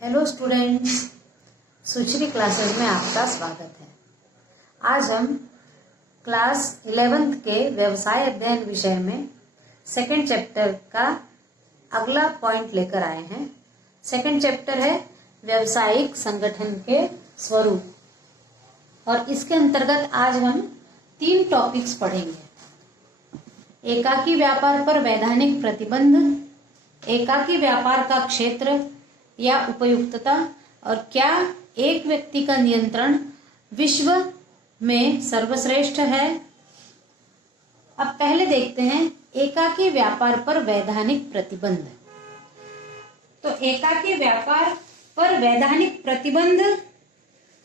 Hello students, सुश्री classes में आपका स्वागत है। आज हम क्लास 11th के व्यवसाय अध्ययन विषय में सेकंड चैप्टर का अगला पॉइंट लेकर आए हैं। सेकंड चैप्टर है व्यवसायिक संगठन के स्वरूप और इसके अंतर्गत आज हम 3 टॉपिक्स पढ़ेंगे। एकाकी व्यापार पर वैधानिक प्रतिबंध, एकाकी व्यापार का क्षेत्र या उपयुक्तता और क्या एक व्यक्ति का नियंत्रण विश्व में सर्वश्रेष्ठ है। अब पहले देखते हैं एकाकी व्यापार पर वैधानिक प्रतिबंध। तो एकाकी व्यापार पर वैधानिक प्रतिबंध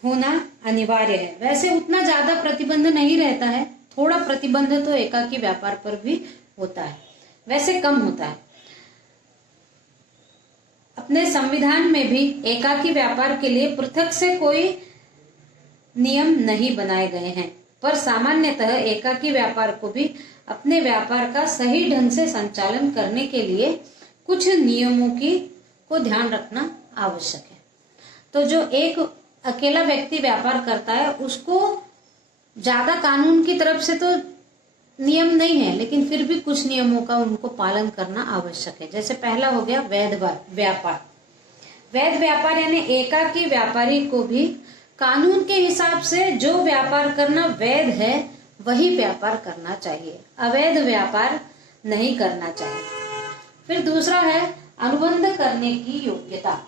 होना अनिवार्य है। वैसे उतना ज्यादा प्रतिबंध नहीं रहता है, थोड़ा प्रतिबंध तो एकाकी व्यापार पर भी होता है, वैसे कम होता है। अपने संविधान में भी एकाकी व्यापार के लिए पृथक से कोई नियम नहीं बनाए गए हैं, पर सामान्यतः एकाकी व्यापार को भी अपने व्यापार का सही ढंग से संचालन करने के लिए कुछ नियमों को ध्यान रखना आवश्यक है। तो जो एक अकेला व्यक्ति व्यापार करता है उसको ज्यादा कानून की तरफ से तो नियम नहीं है, लेकिन फिर भी कुछ नियमों का उनको पालन करना आवश्यक है। जैसे पहला हो गया वैध व्यापार। वैध व्यापार यानी एकाकी व्यापारी को भी कानून के हिसाब से जो व्यापार करना वैध है वही व्यापार करना चाहिए, अवैध व्यापार नहीं करना चाहिए। फिर दूसरा है अनुबंध करने की योग्यता।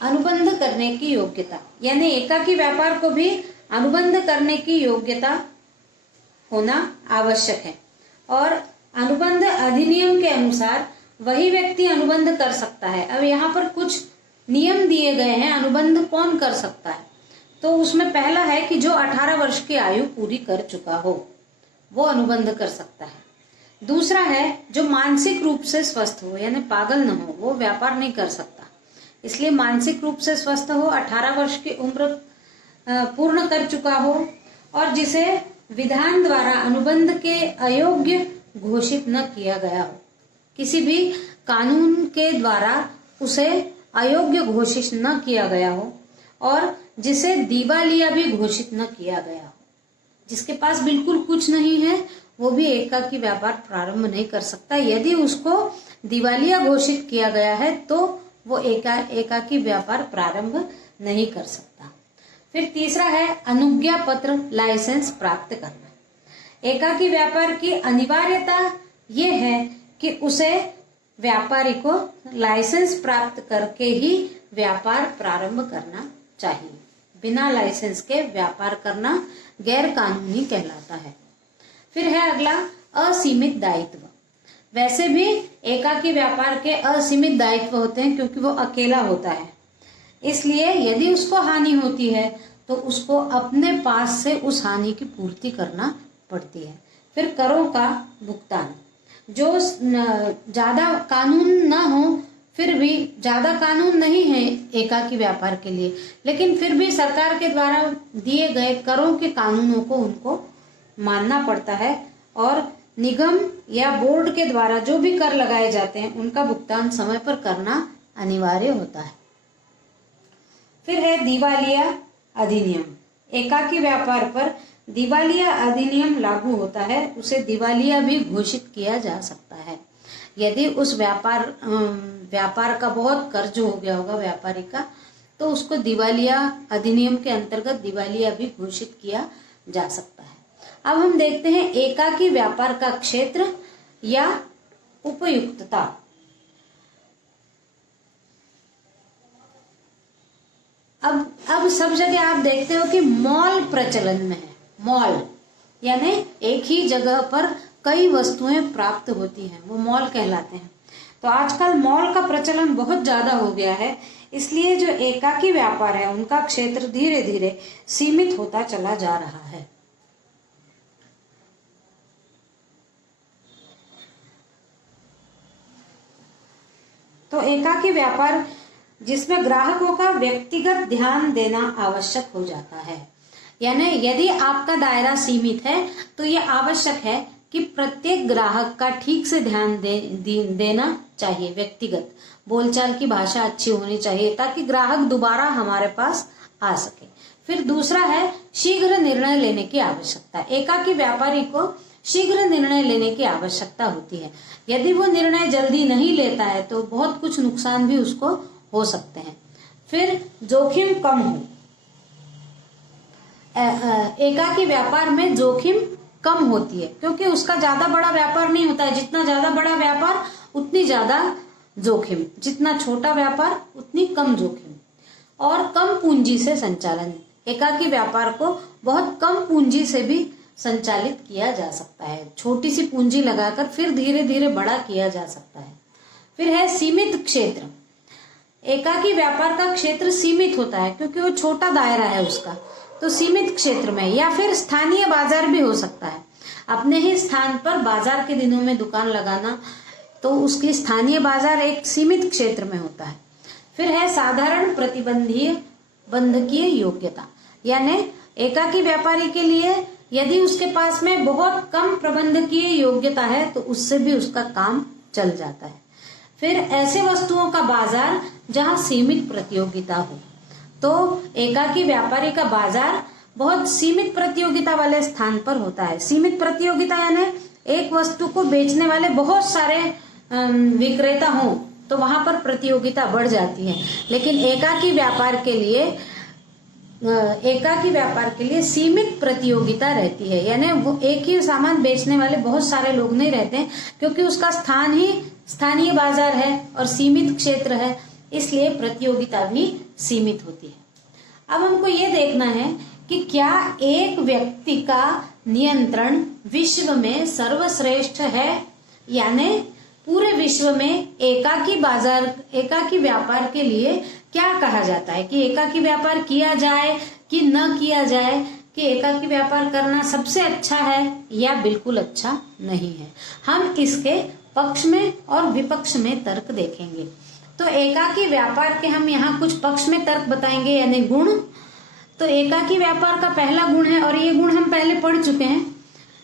अनुबंध करने की योग्यता यानी एकाकी व्यापार को भी अनुबंध करने की योग्यता होना आवश्यक है और अनुबंध अधिनियम के अनुसार वही व्यक्ति अनुबंध कर सकता है। अब यहाँ पर कुछ नियम दिए गए हैं अनुबंध कौन कर सकता है। तो उसमें पहला है कि जो 18 वर्ष की आयु पूरी कर चुका हो वो अनुबंध कर सकता है। दूसरा है जो मानसिक रूप से स्वस्थ हो यानी पागल न हो, वो व्यापार नहीं कर सकता। इसलिए मानसिक रूप से स्वस्थ हो, 18 वर्ष की उम्र पूर्ण कर चुका हो और जिसे विधान द्वारा अनुबंध के अयोग्य घोषित न किया गया हो, किसी भी कानून के द्वारा उसे अयोग्य घोषित न किया गया हो और जिसे दिवालिया भी घोषित न किया गया हो। जिसके पास बिल्कुल कुछ नहीं है वो भी एकाकी व्यापार प्रारंभ नहीं कर सकता। यदि उसको दिवालिया घोषित किया गया है तो वो एकाकी व्यापार प्रारंभ नहीं कर सकता। फिर तीसरा है अनुज्ञा पत्र लाइसेंस प्राप्त करना। एकाकी व्यापार की अनिवार्यता ये है कि उसे व्यापारी को लाइसेंस प्राप्त करके ही व्यापार प्रारंभ करना चाहिए। बिना लाइसेंस के व्यापार करना गैर कानूनी कहलाता है। फिर है अगला असीमित दायित्व। वैसे भी एकाकी व्यापार के असीमित दायित्व होते हैं क्योंकि वो अकेला होता है, इसलिए यदि उसको हानि होती है तो उसको अपने पास से उस हानि की पूर्ति करना पड़ती है। फिर करों का भुगतान, जो ज्यादा कानून ना हो, फिर भी ज्यादा कानून नहीं है एकाकी व्यापार के लिए, लेकिन फिर भी सरकार के द्वारा दिए गए करों के कानूनों को उनको मानना पड़ता है और निगम या बोर्ड के द्वारा जो भी कर लगाए जाते हैं उनका भुगतान समय पर करना अनिवार्य होता है। फिर है दिवालिया अधिनियम। एकाकी व्यापार पर दिवालिया अधिनियम लागू होता है, उसे दिवालिया भी घोषित किया जा सकता है। यदि उस व्यापार का बहुत कर्ज हो गया होगा व्यापारी का, तो उसको दिवालिया अधिनियम के अंतर्गत दिवालिया भी घोषित किया जा सकता है। अब हम देखते हैं एकाकी व्यापार का क्षेत्र या उपयुक्तता। अब सब जगह आप देखते हो कि मॉल प्रचलन में है। मॉल यानी एक ही जगह पर कई वस्तुएं प्राप्त होती हैं, वो मॉल कहलाते हैं। तो आजकल मॉल का प्रचलन बहुत ज्यादा हो गया है, इसलिए जो एकाकी व्यापार है उनका क्षेत्र धीरे धीरे सीमित होता चला जा रहा है। तो एकाकी व्यापार जिसमें ग्राहकों का व्यक्तिगत ध्यान देना आवश्यक हो जाता है, यानी यदि आपका दायरा सीमित है तो ये आवश्यक है कि प्रत्येक ग्राहक का ठीक से ध्यान देना चाहिए। व्यक्तिगत बोलचाल की भाषा अच्छी होनी चाहिए ताकि ग्राहक दोबारा हमारे पास आ सके। फिर दूसरा है शीघ्र निर्णय लेने की आवश्यकता। एकाकी व्यापारी को शीघ्र निर्णय लेने की आवश्यकता होती है। यदि वो निर्णय जल्दी नहीं लेता है तो बहुत कुछ नुकसान भी उसको हो सकते हैं। फिर जोखिम कम हो। एकाकी व्यापार में जोखिम कम होती है क्योंकि उसका ज्यादा बड़ा व्यापार नहीं होता है। जितना ज्यादा बड़ा व्यापार उतनी ज्यादा जोखिम, जितना छोटा व्यापार उतनी कम जोखिम। और कम पूंजी से संचालन। एकाकी व्यापार को बहुत कम पूंजी से भी संचालित किया जा सकता है। छोटी सी पूंजी लगाकर फिर धीरे धीरे बड़ा किया जा सकता है। फिर है सीमित क्षेत्र। एकाकी व्यापार का क्षेत्र सीमित होता है क्योंकि वो छोटा दायरा है उसका, तो सीमित क्षेत्र में। या फिर स्थानीय बाजार भी हो सकता है। अपने ही स्थान पर बाजार के दिनों में दुकान लगाना, तो उसकी स्थानीय बाजार एक सीमित क्षेत्र में होता है। फिर है साधारण बंधकीय योग्यता। यानी एकाकी व्यापारी के लिए यदि उसके पास में बहुत कम प्रबंधकीय योग्यता है तो उससे भी उसका काम चल जाता है। फिर ऐसे वस्तुओं का बाजार जहां सीमित प्रतियोगिता हो। तो एकाकी व्यापारी का बाजार बहुत सीमित प्रतियोगिता वाले स्थान पर होता है। सीमित प्रतियोगिता यानी एक वस्तु को बेचने वाले बहुत सारे विक्रेता हों तो वहां पर प्रतियोगिता बढ़ जाती है। लेकिन एकाकी व्यापार के लिए सीमित प्रतियोगिता रहती है। यानी वो एक ही सामान बेचने वाले बहुत सारे लोग नहीं रहते हैं क्योंकि उसका स्थान ही स्थानीय बाजार है और सीमित क्षेत्र है, इसलिए प्रतियोगिता भी सीमित होती है। अब हमको ये देखना है कि क्या एक व्यक्ति का नियंत्रण विश्व में सर्वश्रेष्ठ है। यानी पूरे विश्व में एकाकी व्यापार के लिए क्या कहा जाता है कि एकाकी व्यापार किया जाए कि न किया जाए, कि एकाकी व्यापार करना सबसे अच्छा है या बिल्कुल अच्छा नहीं है। हम इसके पक्ष में और विपक्ष में तर्क देखेंगे। तो एकाकी व्यापार के हम यहाँ कुछ पक्ष में तर्क बताएंगे यानी गुण। तो एकाकी व्यापार का पहला गुण है, और ये गुण हम पहले पढ़ चुके हैं,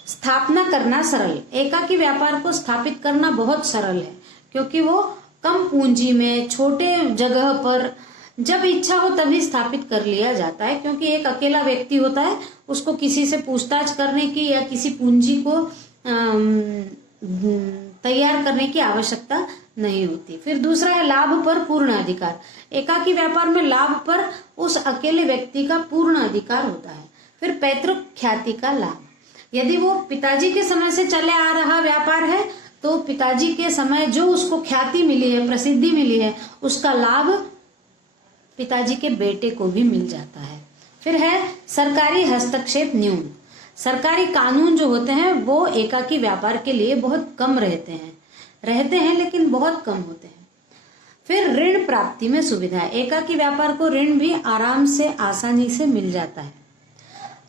स्थापना करना सरल। एकाकी व्यापार को स्थापित करना बहुत सरल है क्योंकि वो कम पूंजी में छोटे जगह पर जब इच्छा हो तभी स्थापित कर लिया जाता है। क्योंकि एक अकेला व्यक्ति होता है, उसको किसी से पूछताछ करने की या किसी पूंजी को तैयार करने की आवश्यकता नहीं होती। फिर दूसरा है लाभ पर पूर्ण अधिकार। एकाकी व्यापार में लाभ पर उस अकेले व्यक्ति का पूर्ण अधिकार होता है। फिर पैतृक ख्याति का लाभ। यदि वो पिताजी के समय से चले आ रहा व्यापार है तो पिताजी के समय जो उसको ख्याति मिली है, प्रसिद्धि मिली है, उसका लाभ पिताजी के बेटे को भी मिल जाता है। फिर है सरकारी हस्तक्षेप न्यून। सरकारी कानून जो होते हैं वो एकाकी व्यापार के लिए बहुत कम रहते हैं लेकिन बहुत कम होते हैं। फिर ऋण प्राप्ति में सुविधा। एकाकी व्यापार को ऋण भी आराम से आसानी से मिल जाता है।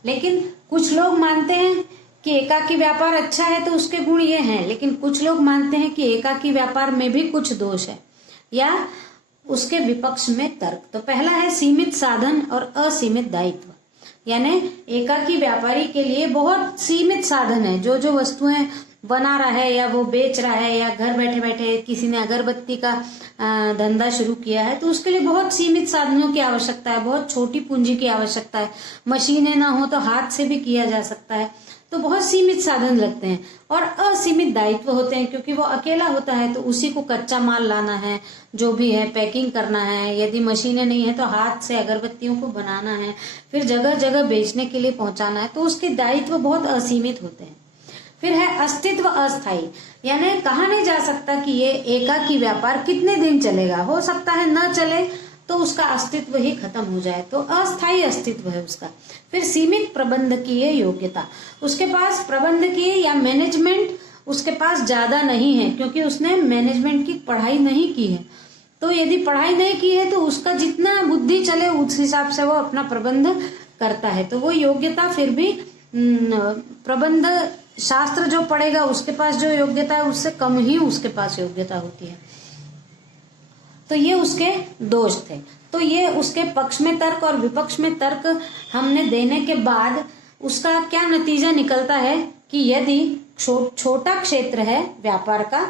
लेकिन कुछ लोग मानते हैं कि एकाकी व्यापार अच्छा है तो उसके गुण ये हैं, लेकिन कुछ लोग मानते हैं कि एकाकी व्यापार में भी कुछ दोष है या उसके विपक्ष में तर्क। तो पहला है सीमित साधन और असीमित दायित्व। यानी एकाकी व्यापारी के लिए बहुत सीमित साधन है। जो वस्तुएं बना रहा है या वो बेच रहा है या घर बैठे बैठे किसी ने अगरबत्ती का धंधा शुरू किया है तो उसके लिए बहुत सीमित साधनों की आवश्यकता है, बहुत छोटी पूंजी की आवश्यकता है। मशीनें ना हो तो हाथ से भी किया जा सकता है, तो बहुत सीमित साधन लगते हैं। और असीमित दायित्व होते हैं क्योंकि वो अकेला होता है तो उसी को कच्चा माल लाना है, जो भी है पैकिंग करना है, यदि मशीनें नहीं है तो हाथ से अगरबत्तियों को बनाना है, फिर जगह जगह बेचने के लिए पहुंचाना है, तो उसके दायित्व बहुत असीमित होते हैं। फिर है अस्तित्व अस्थायी। यानी कहा नहीं जा सकता कि ये एकाकी व्यापार कितने दिन चलेगा, हो सकता है न चले तो उसका अस्तित्व ही खत्म हो जाए, तो अस्थायी अस्तित्व है उसका। फिर सीमित प्रबंधकीय योग्यता। उसके पास प्रबंधकीय या मैनेजमेंट उसके पास ज्यादा नहीं है क्योंकि उसने मैनेजमेंट की पढ़ाई नहीं की है। तो यदि पढ़ाई नहीं की है तो उसका जितना बुद्धि चले उस हिसाब से वो अपना प्रबंध करता है, तो वो योग्यता फिर भी प्रबंध शास्त्र जो पढ़ेगा उसके पास जो योग्यता है उससे कम ही उसके पास योग्यता होती है। तो ये उसके दोष थे। तो ये उसके पक्ष में तर्क और विपक्ष में तर्क हमने देने के बाद उसका क्या नतीजा निकलता है कि यदि छोटा क्षेत्र है व्यापार का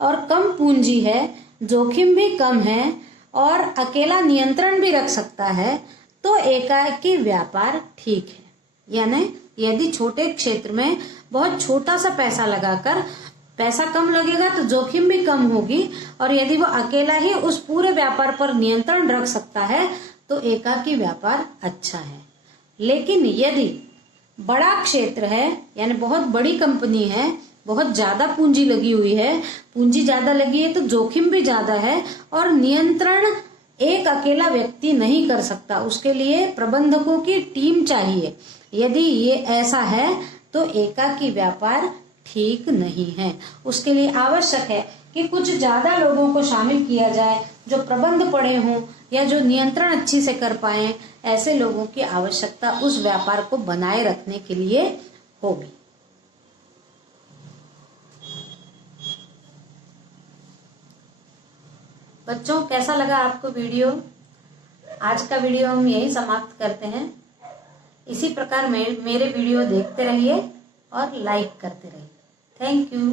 और कम पूंजी है, जोखिम भी कम है और अकेला नियंत्रण भी रख सकता है, तो एकाकी व्यापार ठीक है। यानी यदि छोटे क्षेत्र में बहुत छोटा सा पैसा लगाकर, पैसा कम लगेगा तो जोखिम भी कम होगी, और यदि वो अकेला ही उस पूरे व्यापार पर नियंत्रण रख सकता है तो एकाकी व्यापार अच्छा है। लेकिन यदि बड़ा क्षेत्र है, यानी बहुत बड़ी कंपनी है, बहुत ज्यादा पूंजी लगी हुई है, पूंजी ज्यादा लगी है तो जोखिम भी ज्यादा है, और नियंत्रण एक अकेला व्यक्ति नहीं कर सकता, उसके लिए प्रबंधकों की टीम चाहिए। यदि ये ऐसा है तो एकाकी व्यापार ठीक नहीं है। उसके लिए आवश्यक है कि कुछ ज्यादा लोगों को शामिल किया जाए, जो प्रबंध पढ़े हों या जो नियंत्रण अच्छी से कर पाए। ऐसे लोगों की आवश्यकता उस व्यापार को बनाए रखने के लिए होगी। बच्चों, कैसा लगा आपको वीडियो? आज का वीडियो हम यही समाप्त करते हैं। इसी प्रकार मेरे वीडियो देखते रहिए और लाइक करते रहिए। Thank you.